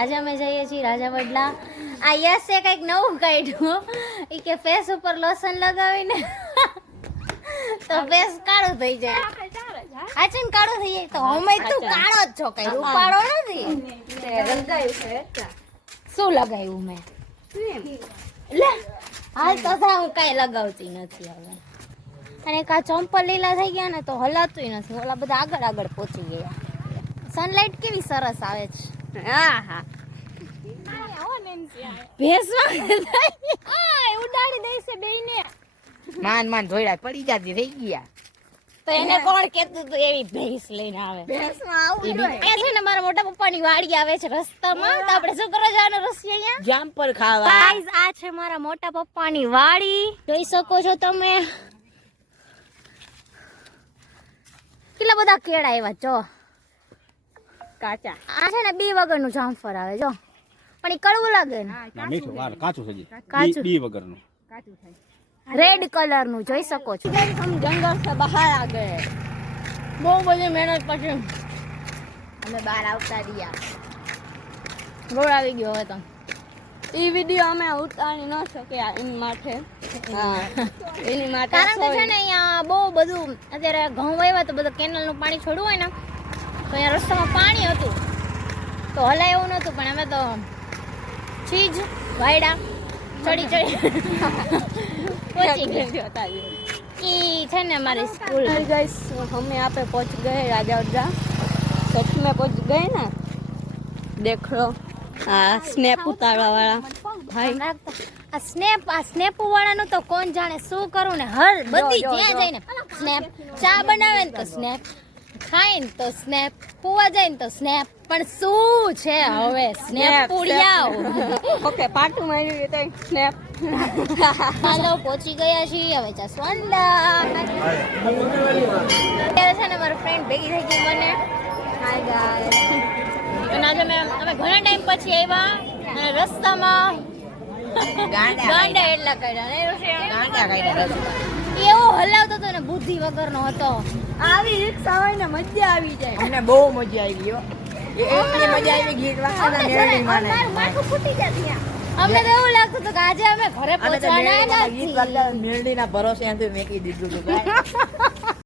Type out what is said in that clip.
આજે અમે જઈએ છીએ રાજાવડલા. આ યસે કંઈક નવું કાઢ્યું એ કે ફેસ ઉપર લોશન લગાવીને તો ફેસ કાળો થઈ જાય. આચન કાળો થઈ જાય તો અમે તું કાળો જ છો, કઈ રૂપાળો નથી. શું લગાવ્યું મેં? લે હાલ તો હું કઈ લગાવતી નથી હવે. અને કા ચંપલ લીલા થઈ ગયા ને તો હલાતું નથી. ઓલા બધા આગળ આગળ પહોંચી ગયા. સનલાઇટ કેવી સરસ આવે છે. હા હા ભેસવા ઉડાડી દઈશે બેયને. માન ધોઈડા પડી જાતી થઈ ગયા. તો એને કોણ કેતું તું એવી ભેંસ લઈને આવે? ભેંસમાં આવું એ છે ને મારા મોટા પપ્પાની વાડી આવે છે રસ્તામાં, તો આપણે શું કરવા જવાનું રસ્તે અહીંયા? જામ પર ખાવા. ગાઈસ આ છે મારા મોટા પપ્પાની વાડી, જોઈ શકો છો તમે. કેટલા બધા કેળા આવ્યા જો કાચા. આ છે ને બી વગરનું જામફળ આવે જો, પણ એ કડવું લાગે ને. મીઠું વાર કાચું છે જી. કાચું બી વગરનું કાચું થાય. રેડ કલર નું જોઈ શકો છો. હમ જંગલ से બહાર આ ગયે. બહુ બધી મહેનત પછી અમે બહાર આવતા રહ્યા. રોડ આવી ગયો હવે તો. એ વિડિયો અમે ઉતારી ન શક્યા એની માટે. હા એની માટે કારણ કે છે ને અહીંયા બહુ બધું અત્યારે ઘઉં વાવ્યા તો બધું કેનલ નું પાણી છોડવું હોય ને તો અહીંયા રસ્તામાં પાણી હતું તો હલાય એવું નતું, પણ અમે તો ચીજ વાયડા ચડી પહોંચી ગયા. ઈ છે ને અમારી સ્કૂલ. गाइस हम यहाँ पे पहुँच गए राजावड़गा. सच में पहुँच गए ना. देख लो हाँ स्नैप उतारवा वाला भाई. આ સ્નેપ વાળાનું તો કોણ જાણે શું કરું ને. હર બધી ત્યાં જઈને સ્નેપ. ચા બનાવે ને તો સ્નેપ, ખાય ને તો સ્નેપ, પુવા જાય ને તો સ્નેપ. પણ શું છે હવે સ્નેપ પૂડિયાઓ. ओके पाटू मारी तो स्नैप. હાલો પહોંચી ગયા છીએ હવે જસવંડા. અત્યારે છે ને મારો ફ્રેન્ડ ભેગી થઈ ગઈ મને. Hi guys. અને આજે અમે ઘણા ટાઈમ પછી આવ્યા અને રસ્તામાં ગાંડા એટલા કાઢ્યા ને ગાંડા કાઢ્યા. એવો હલાવતો હતો ને બુદ્ધિ વગરનો હતો. આવી રિક્ષા હોય ને મજા આવી જાય. અમને બહુ મજા આવી ગયો. એટલી મજા આવી ગીત વાગતા મેરડી માને. માથું ફૂટી જતી. અમને તો એવું લાગતું હતું કે આજે અમે ઘરે પહોંચવાના ગીત વાગતા મેરડીના ભરોસે એમ મેકી દીધું હતું.